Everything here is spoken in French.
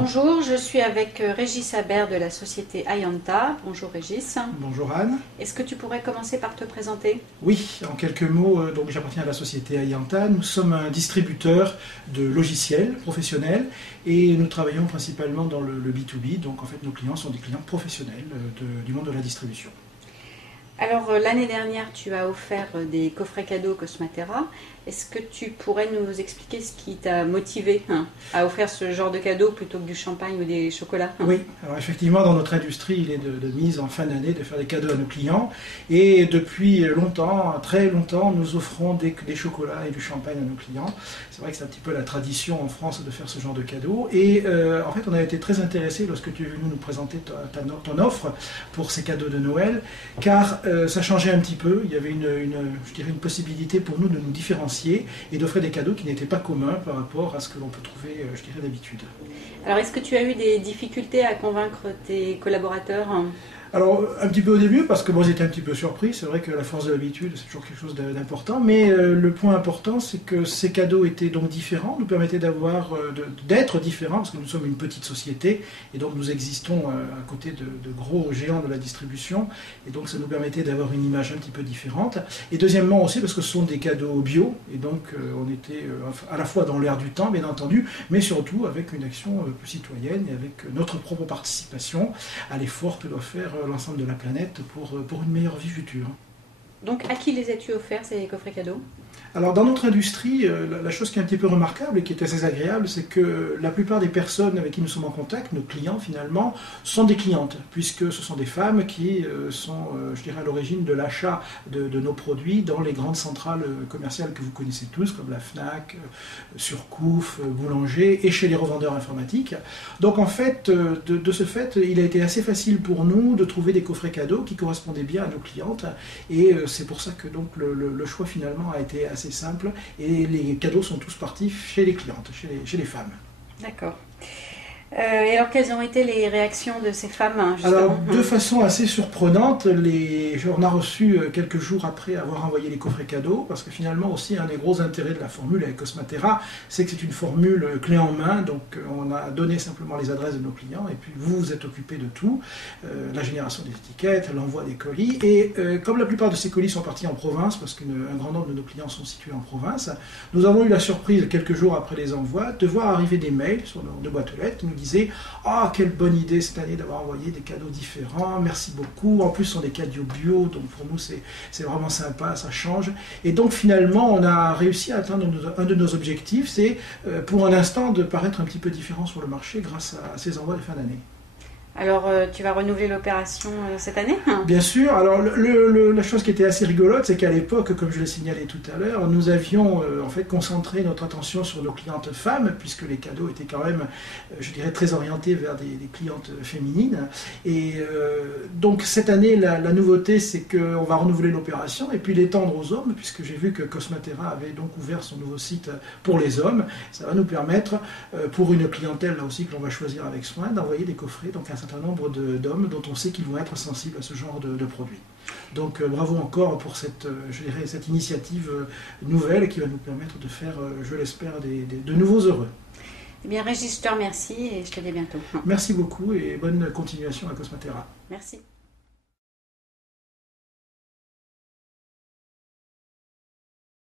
Bonjour, je suis avec Régis Habert de la société Ayanta. Bonjour Régis. Bonjour Anne. Est-ce que tu pourrais commencer par te présenter? Oui, en quelques mots, donc j'appartiens à la société Ayanta. Nous sommes un distributeur de logiciels professionnels et nous travaillons principalement dans le B2B. Donc en fait nos clients sont des clients professionnels du monde de la distribution. Alors l'année dernière tu as offert des coffrets cadeaux Cosmatera. Est-ce que tu pourrais nous expliquer ce qui t'a motivé à offrir ce genre de cadeaux plutôt que du champagne ou des chocolats? Oui, alors effectivement dans notre industrie il est de mise en fin d'année de faire des cadeaux à nos clients et depuis longtemps, très longtemps, nous offrons des chocolats et du champagne à nos clients. C'est vrai que c'est un petit peu la tradition en France de faire ce genre de cadeaux et en fait on a été très intéressés lorsque tu es venu nous présenter ton offre pour ces cadeaux de Noël car ça changeait un petit peu, il y avait je dirais une possibilité pour nous de nous différencier et d'offrir des cadeaux qui n'étaient pas communs par rapport à ce que l'on peut trouver, je dirais, d'habitude. Alors, est-ce que tu as eu des difficultés à convaincre tes collaborateurs? Alors, un petit peu au début, parce que bon, j'étais un petit peu surpris. C'est vrai que la force de l'habitude, c'est toujours quelque chose d'important. Mais le point important, c'est que ces cadeaux étaient donc différents, nous permettaient d'être différents, parce que nous sommes une petite société, et donc nous existons à côté de gros géants de la distribution, et donc ça nous permettait d'avoir une image un petit peu différente. Et deuxièmement aussi, parce que ce sont des cadeaux bio, et donc on était à la fois dans l'air du temps, bien entendu, mais surtout avec une action plus citoyenne, et avec notre propre participation à l'effort que doit faire l'ensemble de la planète pour une meilleure vie future. Donc à qui les as-tu offerts ces coffrets cadeaux? Alors dans notre industrie, la chose qui est un petit peu remarquable et qui est assez agréable, c'est que la plupart des personnes avec qui nous sommes en contact, nos clients finalement, sont des clientes, puisque ce sont des femmes qui sont, je dirais, à l'origine de l'achat de nos produits dans les grandes centrales commerciales que vous connaissez tous, comme la Fnac, Surcouf, Boulanger, et chez les revendeurs informatiques. Donc en fait, de ce fait, il a été assez facile pour nous de trouver des coffrets cadeaux qui correspondaient bien à nos clientes, et c'est pour ça que donc le choix finalement a été assez simple et les cadeaux sont tous partis chez les clientes, chez les femmes. D'accord. Et alors, quelles ont été les réactions de ces femmes, justement? Alors, de façon assez surprenante, on a reçu quelques jours après avoir envoyé les coffrets cadeaux, parce que finalement aussi un des gros intérêts de la formule avec Cosmatera, c'est que c'est une formule clé en main, donc on a donné simplement les adresses de nos clients, et puis vous vous êtes occupé de tout, la génération des étiquettes, l'envoi des colis, et comme la plupart de ces colis sont partis en province, parce qu'un grand nombre de nos clients sont situés en province, nous avons eu la surprise, quelques jours après les envois, de voir arriver des mails sur nos boîtes aux lettres qui nous disait « Ah, quelle bonne idée cette année d'avoir envoyé des cadeaux différents, merci beaucoup. En plus, ce sont des cadeaux bio, donc pour nous, c'est vraiment sympa, ça change. » Et donc, finalement, on a réussi à atteindre un de nos objectifs, c'est pour un instant de paraître un petit peu différent sur le marché grâce à ces envois de fin d'année. Alors, tu vas renouveler l'opération cette année? Bien sûr. Alors, la chose qui était assez rigolote, c'est qu'à l'époque, comme je l'ai signalé tout à l'heure, nous avions en fait concentré notre attention sur nos clientes femmes, puisque les cadeaux étaient quand même, je dirais, très orientés vers des clientes féminines. Et donc, cette année, la nouveauté, c'est qu'on va renouveler l'opération et puis l'étendre aux hommes, puisque j'ai vu que Cosmatera avait donc ouvert son nouveau site pour les hommes. Ça va nous permettre, pour une clientèle, là aussi, que l'on va choisir avec soin, d'envoyer des coffrets, donc un certain nombre d'hommes dont on sait qu'ils vont être sensibles à ce genre de produits. Donc bravo encore pour je dirais, cette initiative nouvelle qui va nous permettre de faire, je l'espère, de nouveaux heureux. Eh bien Régis, je te remercie et je te dis à bientôt. Merci beaucoup et bonne continuation à Cosmatera. Merci.